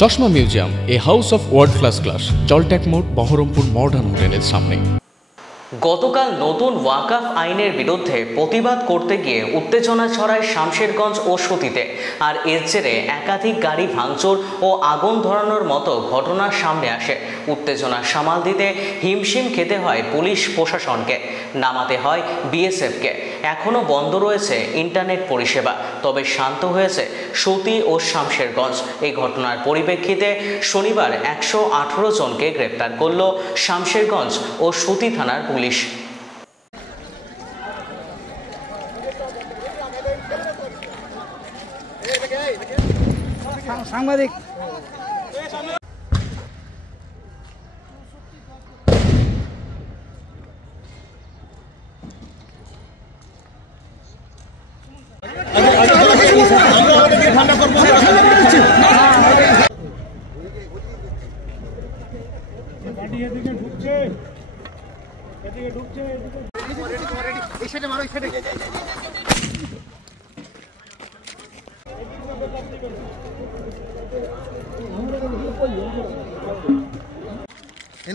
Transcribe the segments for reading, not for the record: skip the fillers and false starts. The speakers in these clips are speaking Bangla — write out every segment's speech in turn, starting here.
চশমা museum, a house of world class, জলট্যাক মোড়, বহরমপুর মডার্ন হোটেলের সামনে। গতকাল নতুন ওয়াকফ আইনের বিরুদ্ধে প্রতিবাদ করতে গিয়ে উত্তেজনা ছড়ায় শামশেরগঞ্জ ও সুতিতে। আর এর জেরে একাধিক গাড়ি ভাঙচুর ও আগুন ধরানোর মতো ঘটনার সামনে আসে। উত্তেজনা সামাল দিতে হিমশিম খেতে হয় পুলিশ প্রশাসনকে, নামাতে হয় বিএসএফকে। এখনও বন্ধ রয়েছে ইন্টারনেট পরিষেবা, তবে শান্ত হয়েছে সুতি ও শামশেরগঞ্জ। এই ঘটনার পরিপ্রেক্ষিতে শনিবার 118 জনকে গ্রেপ্তার করল শামশেরগঞ্জ ও সুতি থানার পুলিশ। সাংবাদিক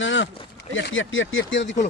না টিয়া দেখো।